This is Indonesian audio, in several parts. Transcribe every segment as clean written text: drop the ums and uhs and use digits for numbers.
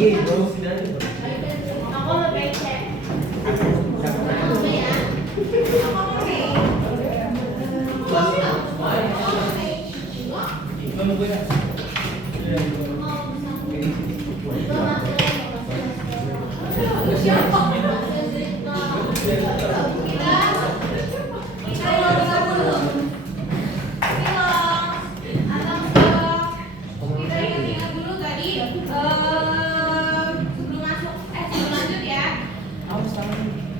Aku lebih cek.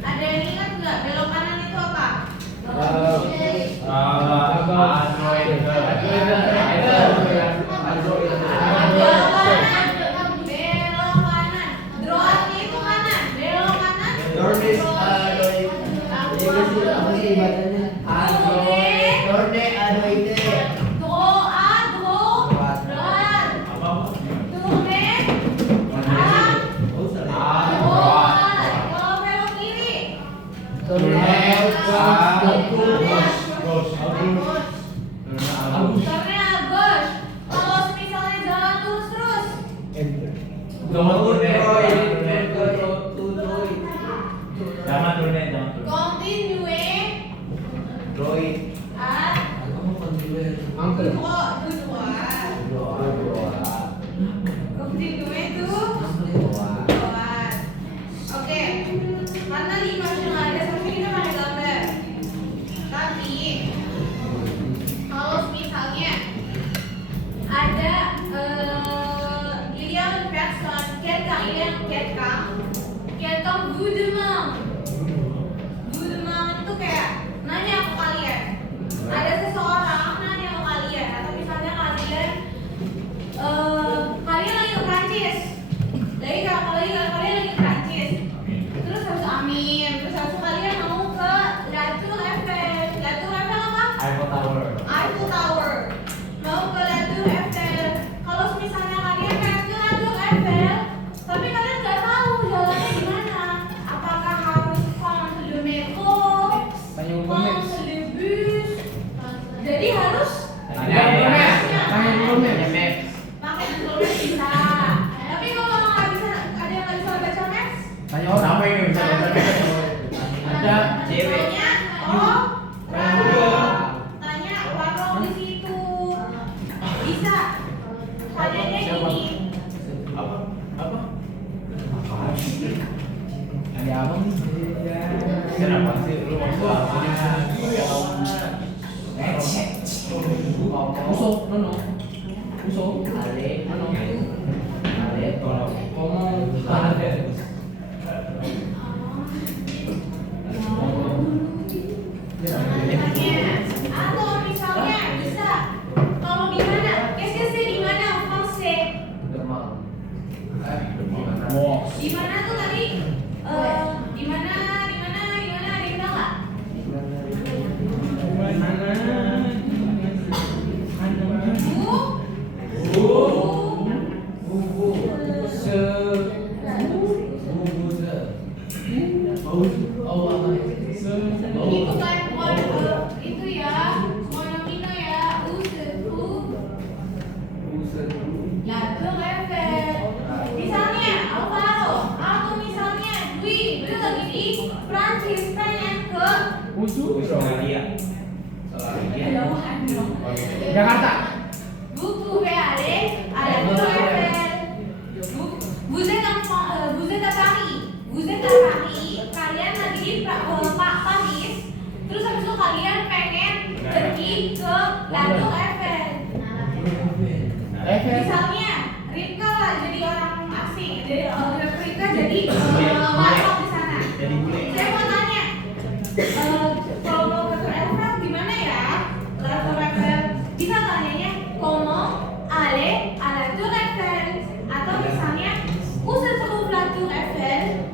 Ada yang ingat nggak belok kanan itu apa? Itu kayak nanya ke kalian. Ada seseorang nanya ke kalian, atau misalnya kalian kalian lagi ke Prancis. Kalian lagi ke Prancis. Terus harus amin. Terus harus kalian mau ke La Tour Eiffel. La Tour Eiffel apa? Eiffel Tower. Mau ke La Tour Eiffel. Kalau misalnya kalian pengen ke La Tour Eiffel, tapi kalian nggak tahu jalannya gimana. Apakah harus prendre le métro, prendre le bus? Jadi harus pakai Google Maps bisa. Tapi kalau nggak bisa, ada yang nggak bisa baca Maps? Tanya orang apa yang bisa baca Maps? Ada cewek. Tanya warung di situ. Bisa. Tanyanya gini. Ada apa nih? Kenapa sih lu mau apa? Usuk, nono. Usuk. Ale, nono. Ale, tolong. Ngomong. Ale. Atau misalnya bisa. Kalau di mana? Qu'est-ce di mana en français? Di mana tuh tadi? Di mana? Ada yang tahu nggak? Itu kan itu ya, monomino ya, La Tour Eiffel. Misalnya Alvaro, atau misalnya Dwi lagi di Prancis pengen ke jauhan dong. Jakarta. Vous pouvez aller à la Tour Eiffel. Vous êtes à Paris. Kalian lagi di Paris. Terus habis itu kalian pengen pergi ke La Tour Eiffel. Misalnya Rika lah jadi orang asing, jadi Rika jadi warung di sana. Saya mau tanya, kalau mau ke Tour Eiffel gimana ya? La Tour Eiffel bisa tanyanya comment aller à la Tour Eiffel, atau misalnya où se trouve la Tour Eiffel?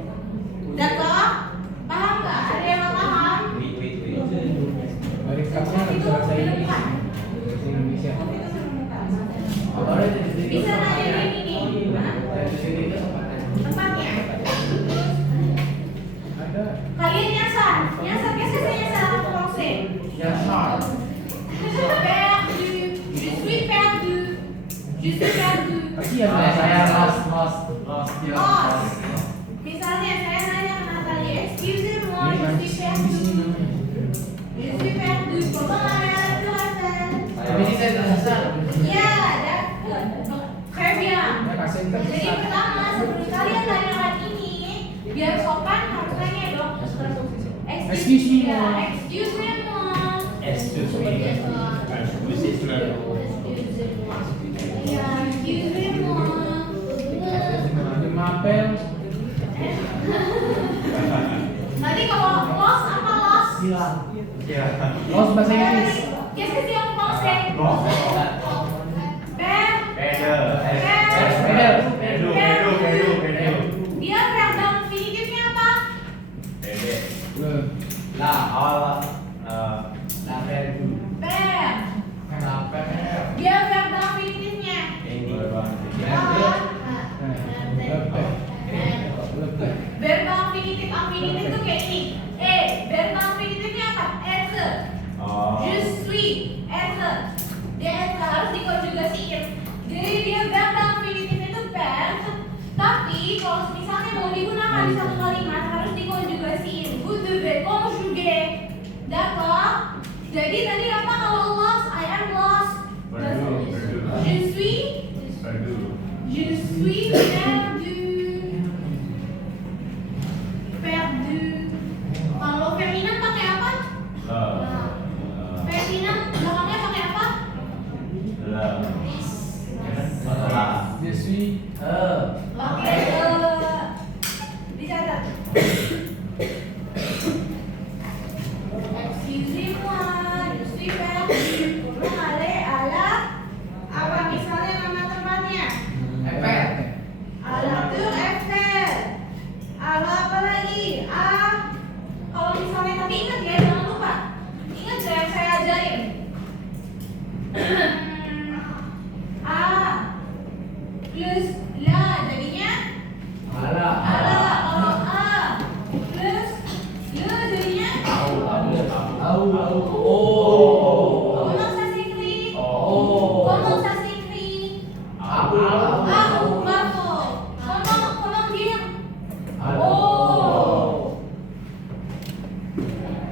D'accord? Paham nggak? Ada yang nggak paham? Itu depan. Indonesia. Bisa nanya ini. Tempatnya. Kalian nyasar. Nyasar biasa saya nyasar en français. Perdu. Je suis perdu. Je suis perdu. Iya, saya lost. Misalnya saya nanya ke Natalie, excusez-moi, je suis perdu. Comment allez tu Hasan? Tapi ini saya tersesat. Ya, très bien. Jadi pertama sebelum kalian tanyakan ini, biar sopan harus nanya dong. Excuse-moi. Ya, Mapel. Nanti kalau lost apa lost? Lost bahasa Inggris. Qu'est-ce que c'est en français? Dia verb infinitifnya apa? Verb. Dia verb infinitifnya. Verb infinitif tuh kayak ini. Verb infinitifnya apa? Être. Je suis, être. Dia être harus dikonjugasiin. Jadi dia verb infinitif itu verb. Tapi kalau misalnya mau digunakan di satu kalimat harus dikonjugasiin. Vous devez conjuguer. D'accord? Jadi tadi apa kalau lost? I am lost. Je suis perdu. Perdu. Kalau feminin pakai apa? Feminin belakangnya pakai apa? Je suis Oke, dicatat. Excusez-moi, je suis perdu. Comment aller à la apa misalnya nama tempatnya? À la Tour Eiffel. Apa lagi? Kalau misalnya tapi ingat ya, jangan lupa. Ingat ya yang saya ajarin. Plus la jadinya ala. Kalau plus le jadinya comment ça s'écrit? Comment ça s'écrit? Bravo. Comment dire?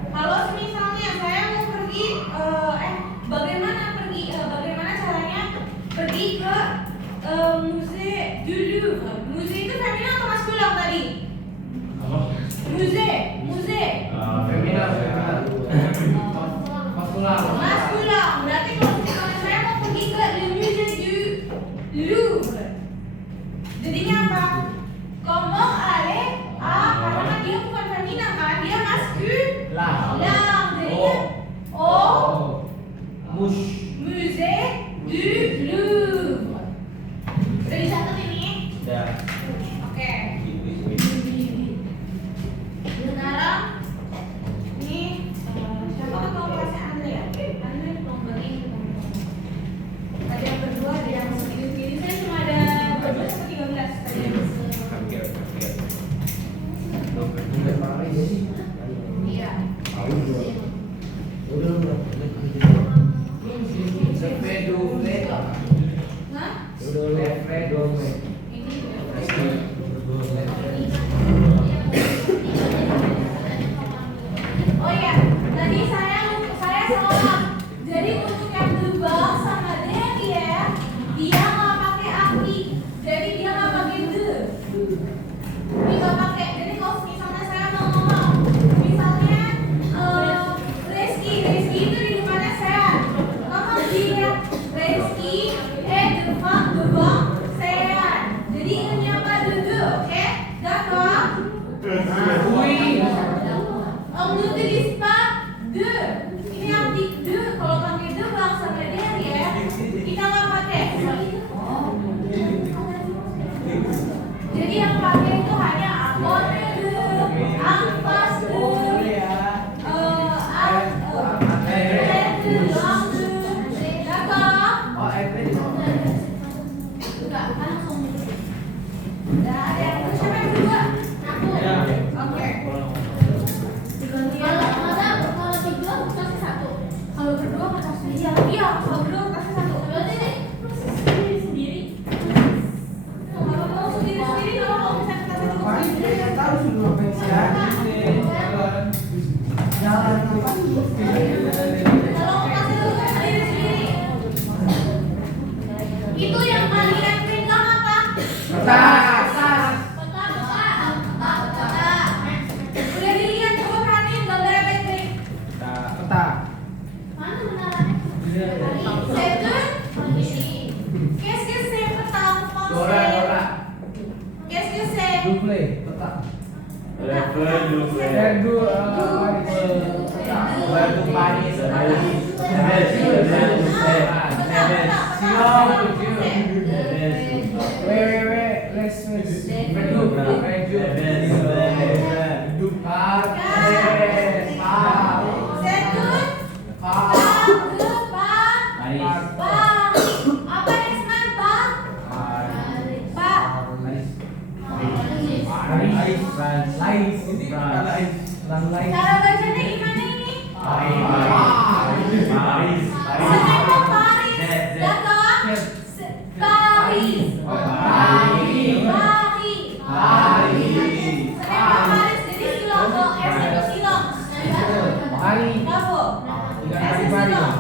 Kalau misalnya saya mau pergi, bagaimana caranya pergi ke Musée du Louvre? Musée itu feminin atau maskulin tadi? Musée. Maskulin. Berarti kalau misalnya saya mau pergi ke le Musée du Louvre, jadinya apa? Comment aller karena dia bukan feminin kan, dia maskulin. Jadinya Musée du Louvre. Udah dicatat ini? Oke. Sekarang ini siapa ketua kelasnya Andre ya? Andre nomor ini. Ada yang berdua, ada yang sendiri. Saya cuma ada 12 atau 13 tadi. Iya. Oh iya, tadi saya salah. Jadi untuk yang debal sama derrière, dia nggak pakai api. Jadi dia nggak pakai de. Dia nggak pakai. Jadi kalau misalnya saya mau ngomong, misalnya Reski itu di depannya saya. Kamu dia Reski devant saya. Jadi ini apa de, oke? D'accord? On n'utilise pas de. Ini arti de. Kalau pakai de bang sama derrière, kita nggak pakai. Jadi yang pakai itu hanya apone de, ampas de, enggak, kan langsung. Udah ada yang siapa yang kedua? Aku. Oke. Kalau berdua kasih satu. Kalau berdua kasih iya. Kalau berdua kasih satu. Berarti ini sendiri. Qu'est-ce que c'est petang en français? Dora. Qu'est-ce que c'est? Double. Petang. Verdu. Verdu. Paris. Wait. Let's Verdu. Cara bacanya gimana ini? Paris. Sebenarnya Paris, datang. Paris. Sebenarnya Paris, jadi silang dong. S itu silang. Bravo. S itu silang.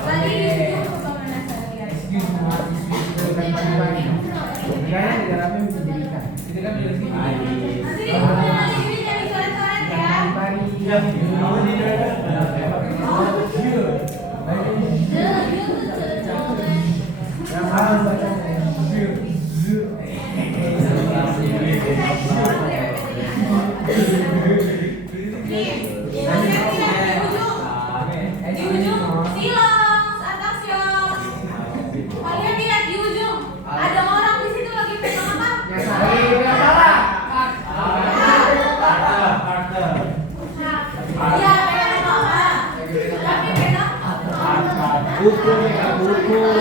Tadi disuruh ke mana saya? Nanti dibuka lagi jadi coret-coret ya. Di ujung silang, attention. Kalian lihat di ujung ada orang di situ lagi pegang apa? Iya, pegang apa? Tapi pegang Buku.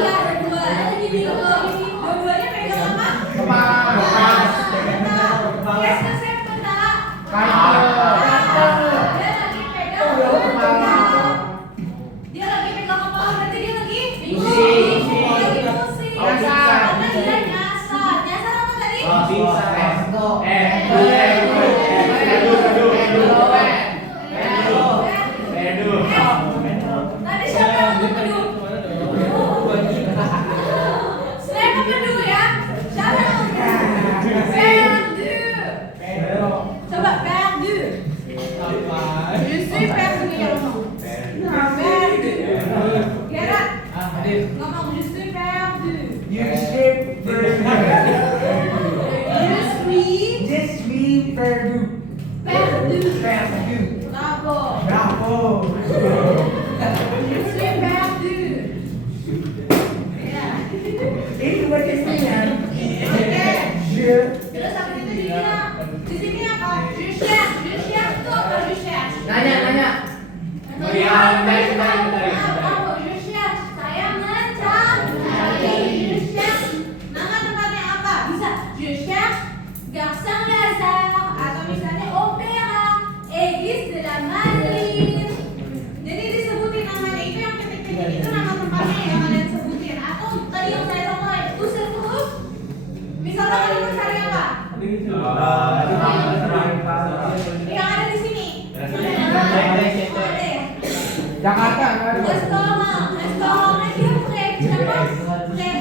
iya, ada dua. Lagi bingung lagi. Dua-duanya pegang apa? Qu'est-ce que c'est petang? Dia lagi pegang apa? Berarti dia lagi musik. Karena dia nyasar. Nyasar apa tadi? Tadi siapa yang berpedu? Saya berpedu ya. Siapa yang perdu? Coba perdu. Je suis perdu ya ngomong. Perdu. Gerard, ngomong je suis perdu. Je suis perdu. Bravo. Je suis perdu. Ya. Oke. Terus habis itu dibilang di sini apa? Je cherche itu apa? Je cherche. Nanya. Bravo, je cherche. Saya mencari. Je cherche. Nama tempatnya apa? Bisa je cherche Garçon Lazare atau misalnya opera, Église de la Madeleine. Jadi disebutin namanya itu yang ketik-ketik itu nama tempatnya yang kalian sebutin. Atau tadi yang saya contohin, Usefruit. Misalnya kalian mencari apa? Yang ada di sini. Jakarta. Restoran dia près, kenapa? Près.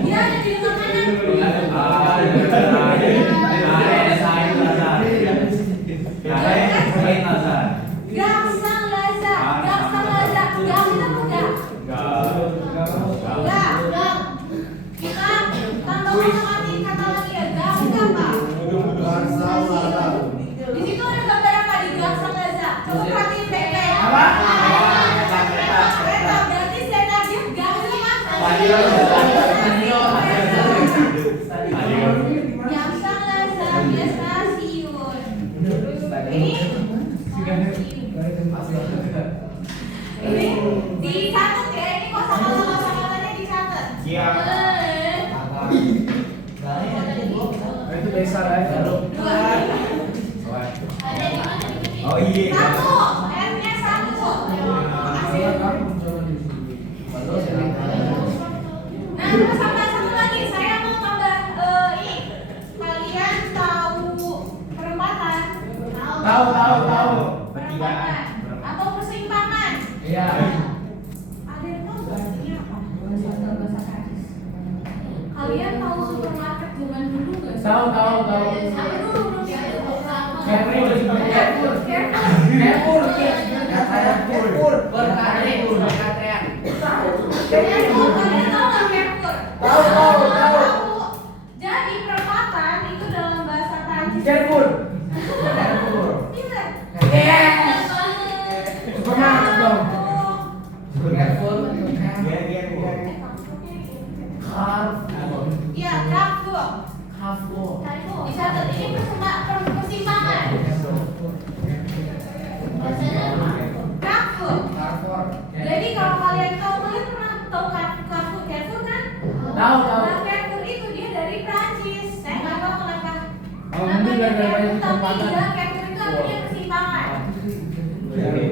Dia ada di dekat kanan. Garçon Lazare. Gar itu apa gar? Gar. Kita tambahkan kata lagi ya. Gar itu apa? Di situ ada gambar apa di Garçon Lazare? Coba perhatiin baik-baik. Kereta. Berarti saya tadi gar itu apa? Garçon Lazare, biasa stasiun. Ini dicatat ya, ini kosakata-kosakatanya dicatat. Siap. Itu desa lah. Dua. Ada di mana ini? Oh iya. Satu, R-nya satu. Makasih. Nah, terus tambah satu lagi, saya mau tambah ini. Kalian tahu perempatan? Tahu. Perempatan atau persimpangan? Iya. Ada yang tahu nggak artinya apa? Bahasa Prancis. Kalian Tahu. Apa dulu belum ya? Careful. Berkatrean. Careful, kalian tahu nggak careful? Tahu. Jadi perempatan itu dalam bahasa Prancis. Careful. Bisa. Yes. Semangat dong. Careful. Iya, careful. Dicatat ini persimpangan. Careful. Jadi kalau kalian pernah tahu careful kan? Tahu. Nah, careful itu dia dari Prancis. Saya nggak tahu kenapa. Mungkin gara-gara itu Tapi perempatan. dia careful itu artinya persimpangan. Jadi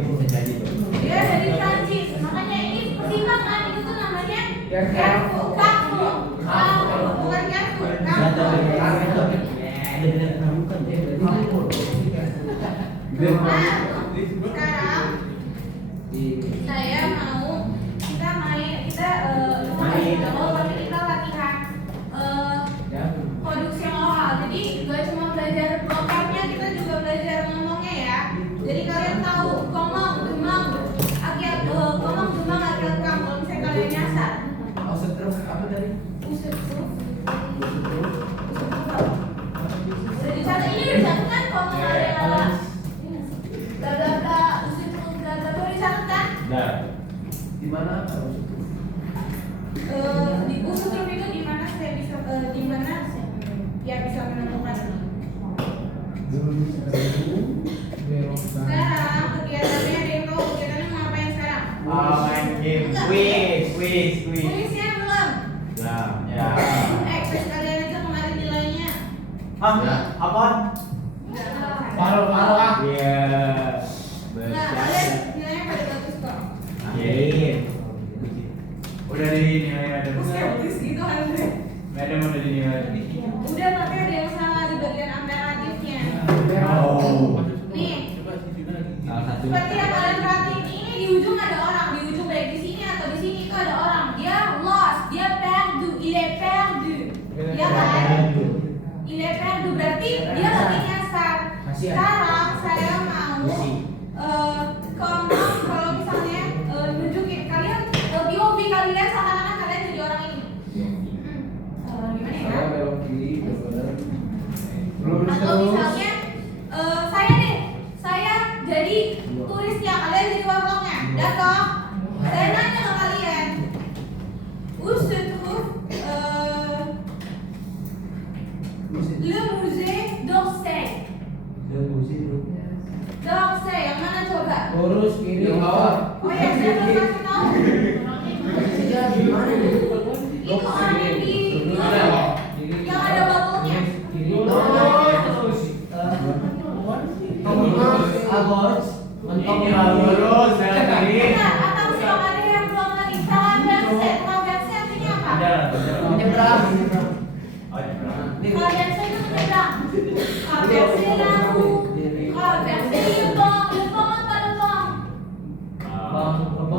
Dia dari Prancis. Makanya ini persimpangan itu tuh namanya careful. Careful. Bukan careful. Careful. Nah, sekarang saya mau kita latihan produksi yang oral. Jadi gak cuma belajar vocabnya, kita juga belajar ngomongnya ya. Jadi kalian tahu komong, demang, agiat kam. Kalau misalnya kalian nyasar. Usut terus. Udah dicatat, ini udah dicatat kan? Kalau nggak ada usut terus, udah dicatat kan? Dah. Di mana? Di usut terus itu di mana saya bisa ya bisa menemukan. Sekarang kegiatannya ada yang tahu kegiatannya mau ngapain sekarang? Main game quiz. Kuisnya belum. Nah, ya. Tes kalian aja kemarin nilainya. Apa? Paruh ah. Iya. Nah, kalian nilainya pada bagus kok. Udah di nilai ada. Skeptis gitu Andre. Madam udah di nilai. Udah, tapi ada yang salah di bagian imperatifnya. Oh. Nih, Salah satu. seperti yang kalian perhatiin ini di ujung ada orang, di ujung baik di sini atau di sini itu ada orang. Dia lost, dia perdu, il est perdu. Ya kan? Il est perdu berarti dia lagi nyasar. Sekarang saya mau kalau misalnya nunjukin kalian POV kalian seakan-akan kalian jadi orang ini. Gimana ya? Atau misalnya saya jadi turisnya, kalian jadi warlocknya. Dah toh? Saya nanya ke kalian. Usut le musée d'Orsay. D'Orsay, yang mana coba? Lurus kiri bawah. Oh ya, saya belum kasih tahu. Itu orang yang di yang ada bubble-nya. Lurus dan kiri. Nah, atau siapa ada yang belum lagi? Traverse. Traverse artinya apa? Menyeberang. Traverse itu menyeberang. Traverse lalu. Traverse le pont apa le pont?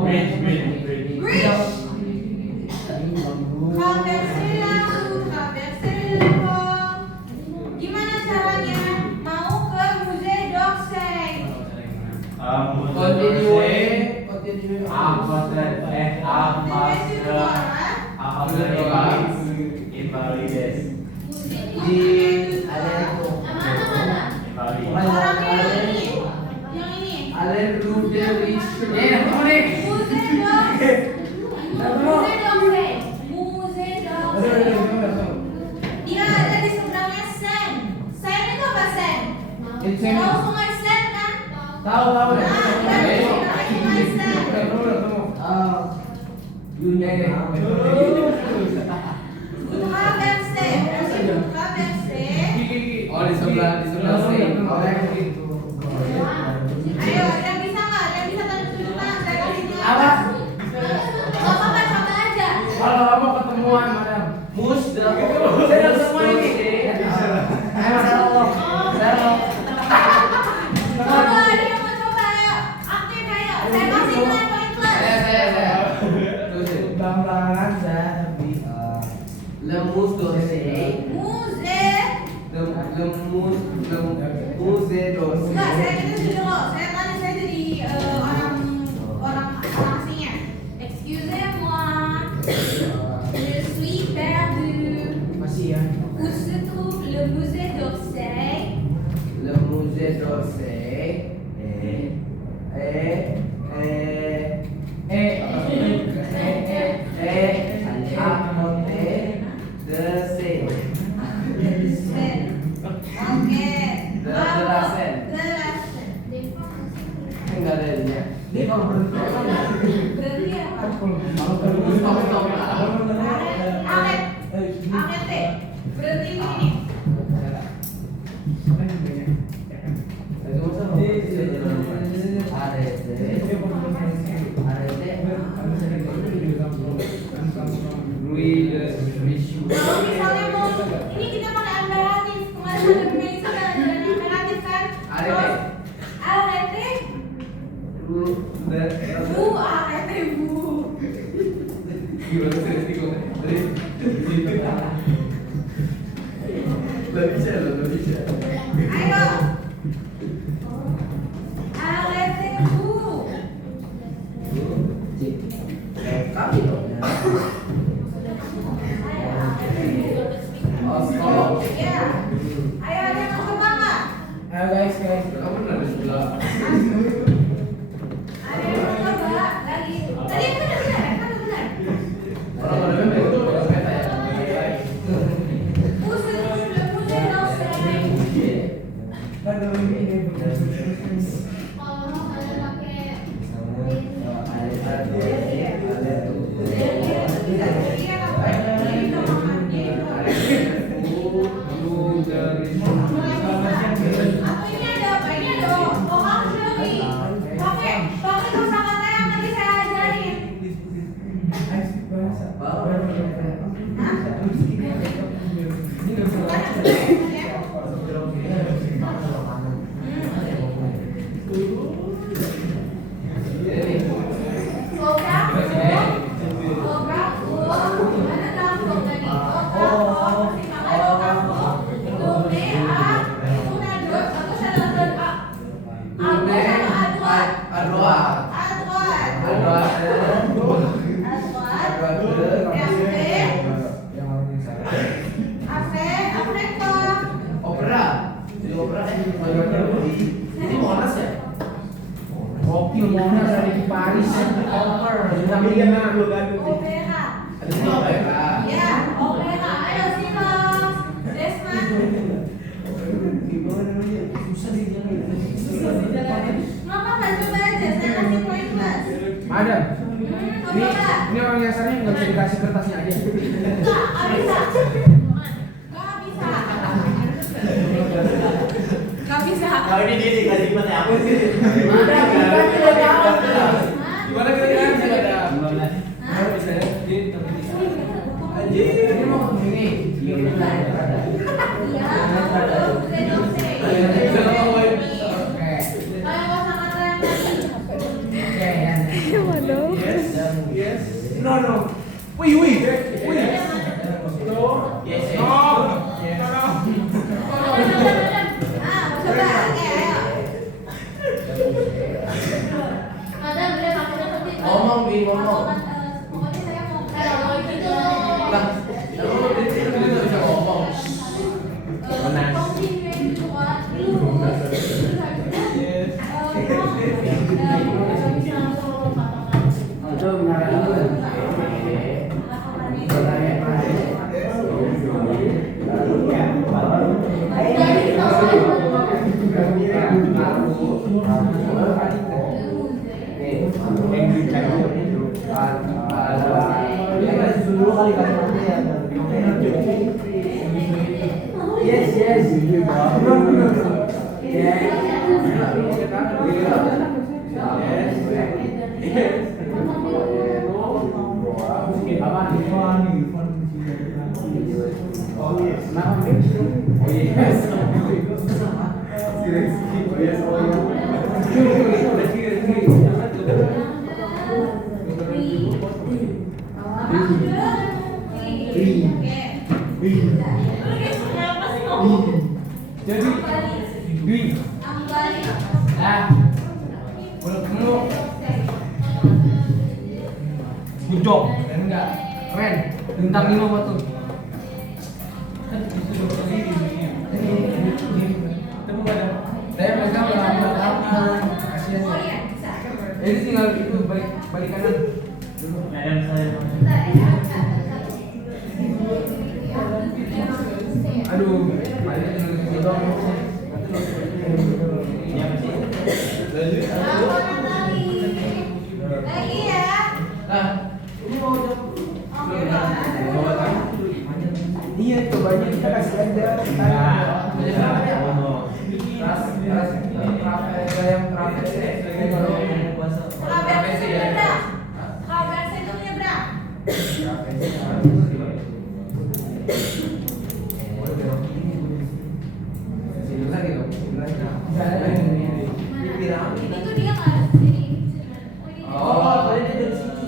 Bridge. Bridge. Traverse lalu, traverse le pont. Gimana caranya mau ke Musée d'Orsay? Orangnya yang ini. Musée d'Orsay. Dia ada di seberangnya Seine. Seine itu apa Seine? Tahu sungai Seine kan? Tahu. Nah, dia ada di seberangnya sungai Seine. Traverse. Traverse. Oh, di sebelah sini. Ayo, ada yang bisa nggak? Ada yang bisa tunjuk tangan? Saya kasih nilai. Apa? Nggak apa-apa, coba aja. Kalau kamu ketemuan, madam. Saya udah semua ini. Ayo, Coba, ada yang mau coba? Ayo, aktif ayo. Saya kasih nilai paling plus. saya. Bang-bangan saya tapi lemus dosen. Musée Musée d'Orsay. Enggak, saya kita dulu. Saya jadi orang asingnya. Excusez-moi, je suis perdu. Masih ya. Où se trouve le musée d'Orsay? Le musée d'Orsay. À côté de Seine. Oke. De la Seine. De la Seine. Enggak ada dia. Dia kalau berhenti Berarti apa? stop lah. Arrêtez. Berhenti di sini. Kalau misalnya mau ini kita pakai imperatif. Kemarin ada Melisa ada imperatif kan? Terus arrêtez. Bu, arrêtez bu. Ayo. Arrêtez bu. Kami dong. Oh, stop. Ya. Ayo ada yang mau coba nggak? Ayo guys. Kamu dari sebelah. Ada yang mau coba lagi? Tadi yang benar ya? Orang ada yang itu orang beta ya. Où se trouve le musée d'Orsay? Kalau kalian pakai atau ini ada apa? Ini ada vokal lagi. Pakai kosakata yang nanti saya ajarin. Ini Monas ya? Kopi Monas ada di Paris. Opera. Ada sini apa ya? Ya, opera. Ayo sini Mas. Desman. Ngapa nggak coba aja? Saya kasih poin plus. Madam, Coba nggak? ini orang nyasarnya nggak bisa dikasih kertasnya aja. Nggak bisa. Nggak bisa. Nggak bisa. Kalau ini dia dikasih mati aku sih. Madam, kita tidak jawab. Gimana kira-kira bisa ada? Hah? Bisa ya? Ini mau ini. Iya, betul. Musée d'Orsay. Oke, Kayak kosakata yang tadi. oke ya. Yes. No. Wih. Yes. Coba, oke, ayo. Madam, boleh pakai seperti itu. Ngomong. Pokoknya saya mau kalau gitu. Lah, kalau di sini kita nggak bisa ngomong. Jadi Dwi. Ambali. Nah, belum dulu. Good job. Keren enggak? Keren. Bintang 5 buat tuh. Saya pegang kasihan. Oh iya, bisa. Ini tinggal itu balik kanan. Ayam saya. Bentar ya. Aduh, baliknya tinggal di situ doang. Iya masih. Selamat Natali. Lagi ya. Nah, ini mau jam. Oke, udah. Iya, cobanya kita kasih aja. Kabar itu nyebrang. Itu dia nggak ada sini. Oh, tadi dia dari sini.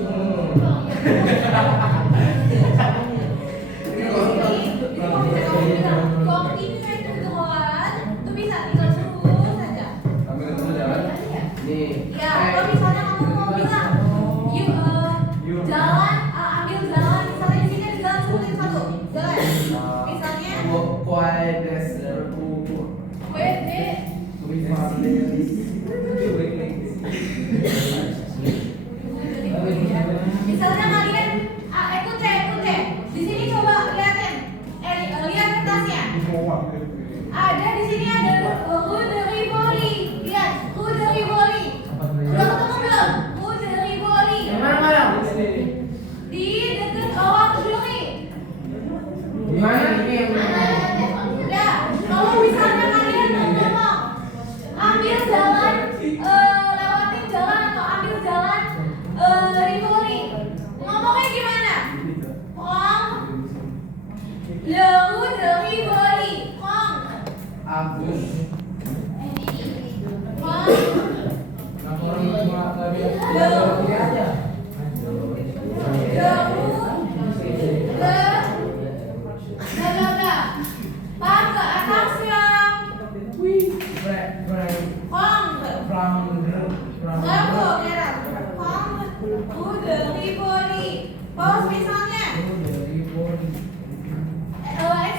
Itu bisa tinggal suruh saja. Kami ketemu jalan. Nih. Ya, kalau misalnya kamu mau bilang, yuk jalan, ambil jalan. Misalnya di sini ada jalan sebutin satu, jalan. Misalnya, WD. Misalnya kalian, ikut deh. Di sini coba liatin, lihat kertasnya. Ada di sini ada Rue de Rivoli. Lihat, Rue de Rivoli. Udah ketemu belum? Rue de Rivoli. Mana? Di dekat Orangerie. Di mana ini yang Ya, kalau misalnya kalian mau ngomong, ambil jalan, lewatin jalan atau ambil jalan Rivoli. Ngomongnya gimana? Le Rue de Rivoli. Agus. Kenapa orang cuma tadi aja?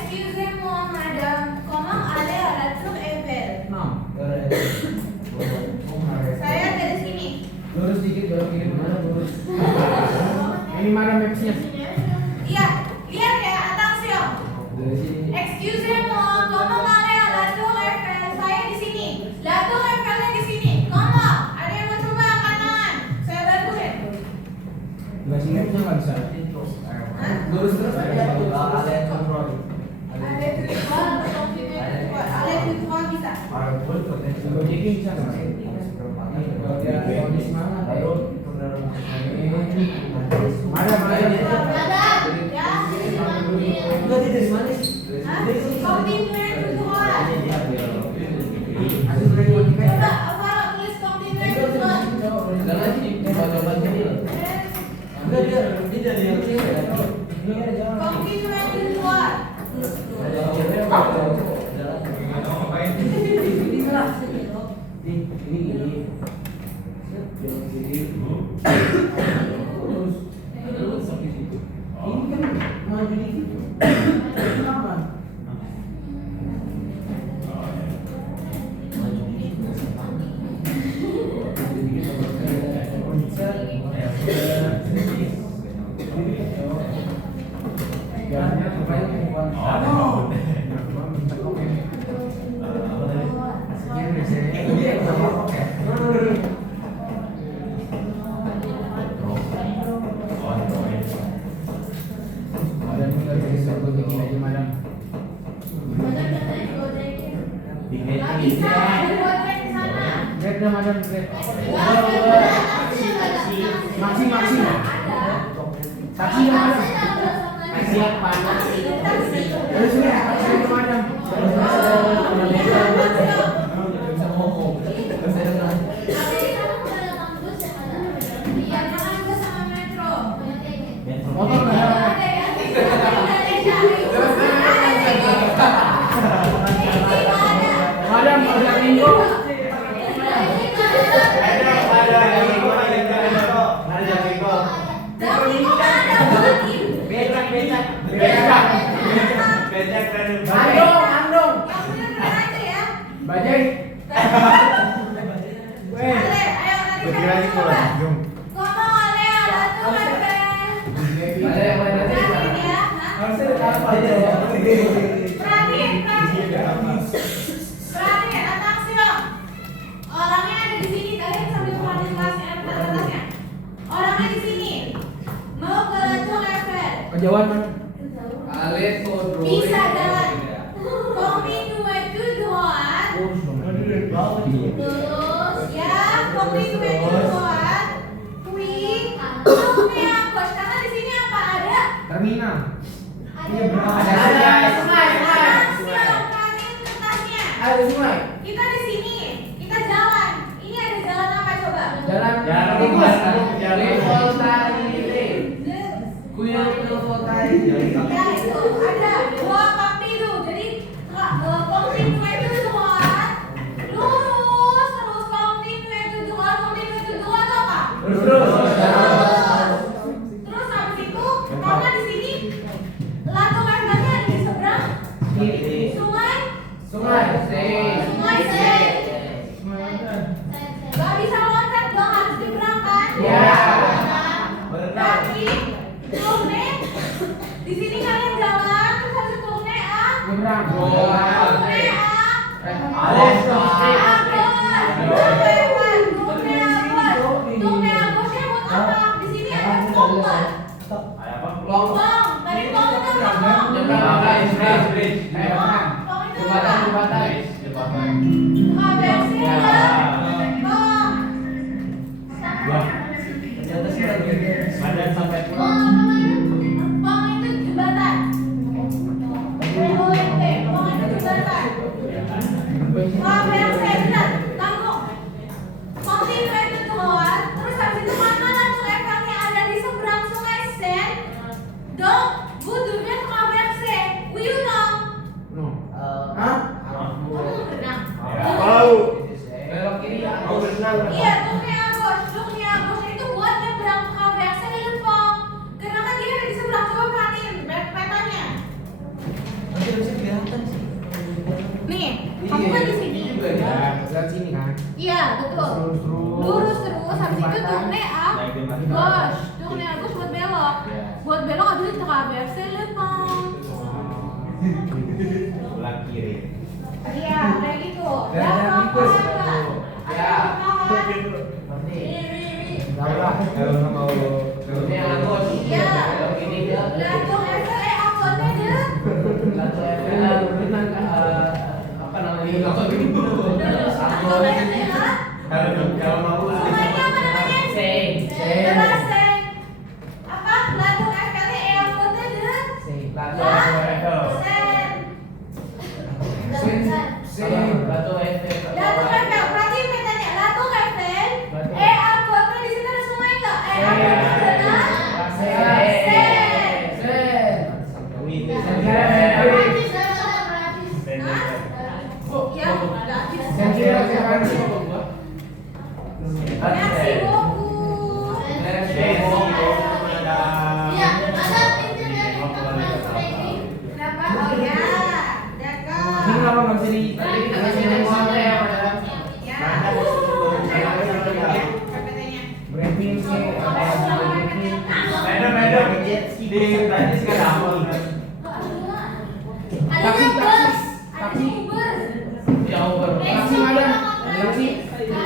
Excusez-moi, madame, comment aller à la Tour Eiffel? Saya dari sini. Lurus dikit, belok kiri mana lurus. Ini mana mapsnya? Iya, lihat ya, attention. Dari sini. Excusez-moi, comment aller à la Tour Eiffel? Saya di sini. La Tour Eiffel-nya di sini. Comment? Ada yang mau coba kanan? Saya bantuin. Nggak sih mapsnya nggak bisa. Hah? Lurus terus aja. Ada tujuan atau ada tujuan bisa. Kalau jadi bisa nggak? Kalau dia kondisi semangat, ayo. Mana? Ada, ya. Enggak dia dari mana sih? Hah? Continue tujuan. Asal dari mana? Coba, apa tulis continue tujuan. Jangan sih, coba ini. Enggak dia dari yang sini. Ini ada jalan. Continue tujuan. Nggak bisa, ada dua track di sana. Grab dah madam, grab. Maksi. Ada. Taksi dah madam. Taksi apa? Taksi. Terus ni, taksi dah madam. Iya, jangan juga sama metro. Motor dah. Ada ya, Indonesia. Ada. Becek random. Andong. Yang bener-bener aja ya. Bajai. Ale, ayo nanti Berkira siapa ini coba? Jung. Ngomong Ale, Latu Efel. Ada yang mana sih? Perhatiin ya. Hah? Harusnya apa aja. Perhatiin. Perhatiin, atasnya. Orangnya ada di sini. Kalian sambil perhatiin kelasnya, atasnya. Orangnya di sini. Mau ke Latu Efel. Kejauhan mana? Ale Bisa jalan. Komit dua itu doang. Terus ya, komit dua itu doang. Wih, truknya bos. Karena di sini apa ada? Terminal. Ada sungai. Perhatiin kertasnya. Ada sungai. Kita di sini, kita jalan. Ini ada jalan apa coba? Jalan. Jalan tikus. jalan. Kuil Voltaire. Ya itu ada dua papi tuh. Jadi kontinu itu dua, lurus terus kontinu itu dua tuh apa? Terus habis itu karena di sini Latu Effelnya ada di seberang sungai. Sungai. Sungai sih. Gak bisa loncat dong, harus diberangkan. Ya. Berarti turune di sini kalian jalan terus habis turune Nyebrang. turune Agosnya buat apa? Di sini ada pom kan? Ada apa? Long. Pom, tadi pom itu apa? Nyebrang. Bridge. Pom itu apa? Jembatan. KBFC Ya. Pom. Ternyata sih badan sampai Pom itu jembatan. PONT, pom itu jembatan. KBFC benar, tanggung. Kontinu itu doang, terus habis itu mana Latu Effelnya ada di seberang sungai Sen. Dong, budurnya ke KBFC. Uyu dong. No. Hah? Kamu berenang. Tahu. Belok kiri. Mau berenang. Iya, Tuknya Agos itu buat nyebrang ke KBFC di Lempong. Karena kan dia ada di seberang, coba perhatiin petanya. Nih, kamu kan di sini. Lihat sini kan. Iya, betul. Lurus. Lurus terus, habis itu Tuknya Agos. Tuknya Agos buat belok. Buat belok habis itu ke KBFC Lempong. sebelah kiri. Iya, kayak gitu. Dan Ya, ada tikus. Ya. Ini. Berapa? Kalau mau Ini Agos. Iya. Belok kiri dia. Latu Efel akunnya deh. Latu Efel berenang ke apa namanya? Latu Kalau mau Sungainya apa namanya? Seng. Jelas, Seng. Apa? Latu Effelnya akunnya deh. Latu Efel. Latu Efel. Latu Efel, berarti petanya Latu Efel. Akunnya di situ ada sungai nggak? Akunnya adalah Ya, gratis. Merci beaucoup. Kenapa? Oh ya, Ini d'accord. kenapa nggak bisa di? Ya. PPT-nya. Briefing sih. Madam, di tadi sekarang apa? Adanya bus, adanya Uber. Ya Uber. Taksi ada. Taksi. Terus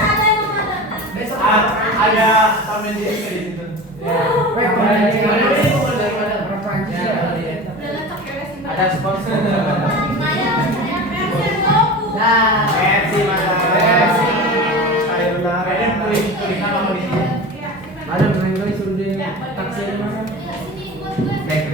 ada yang mana? Ada taman di situ. Ada sponsor. Merci, Madam. Saya benar. Madam, tulis nama di sini. Ada main kali suruh dia taksi di mana?